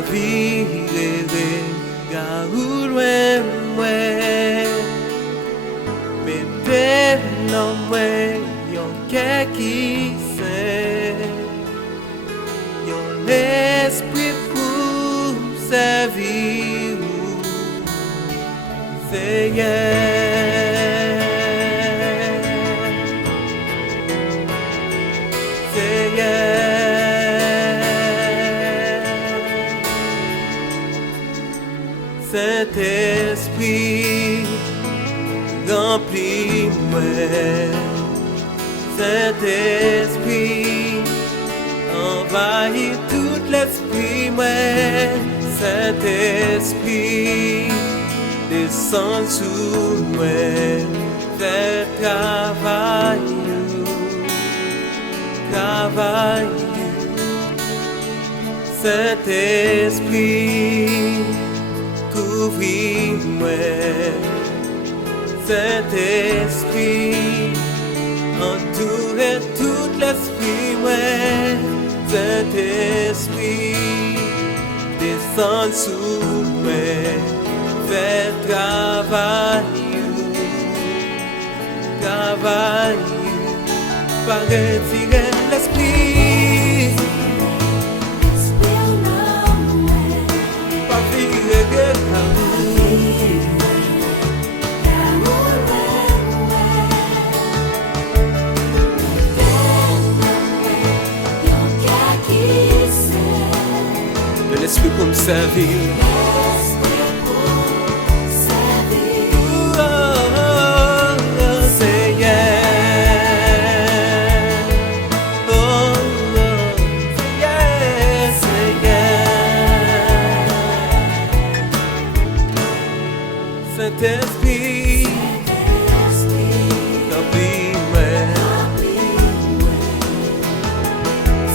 vie rêver, garou loin moi, mettez dans moi, yon qu'est qui sait, yon esprit pour servir, Seigneur. Saint-Esprit, remplis-moi. Saint-Esprit, envahis tout l'esprit, moi. Saint-Esprit, descends sous moi. Fais travail, travail. Saint-Esprit, couvris-moi. Saint-Esprit, entourez tout l'esprit, moi. Saint-Esprit, descends sous moi. Fais travail, travail. Pas retirer l'esprit. Pas virer de l'esprit pour me servir. Saint-Esprit, remplis-moi.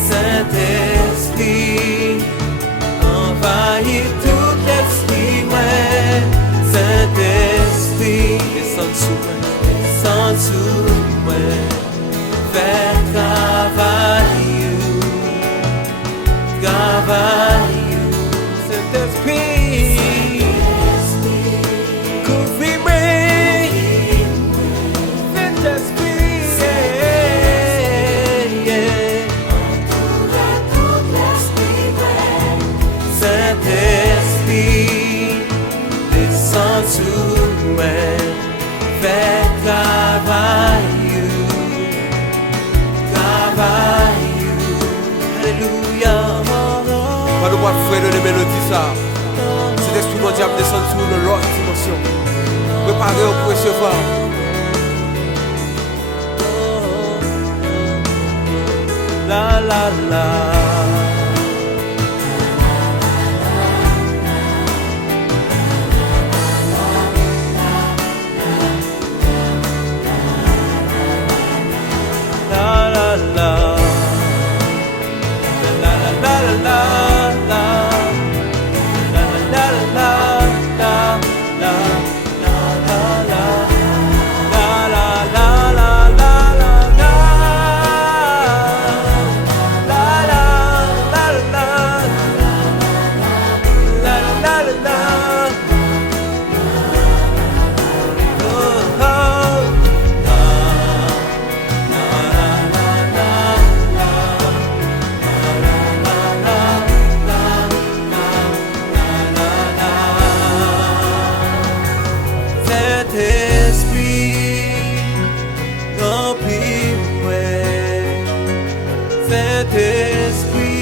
Saint-Esprit, envahis tout l'esprit, ouais. Saint-Esprit, descends sous moi, descends sous moi. Fais travail, travail. Saint-Esprit, sous moi, fais travail, travail, alléluia. Pas de moi frère de mélodie ça. C'est l'esprit mon diable descend sur l'autre dimension. Préparez-vous pour recevoir. La la la. Saint-Esprit,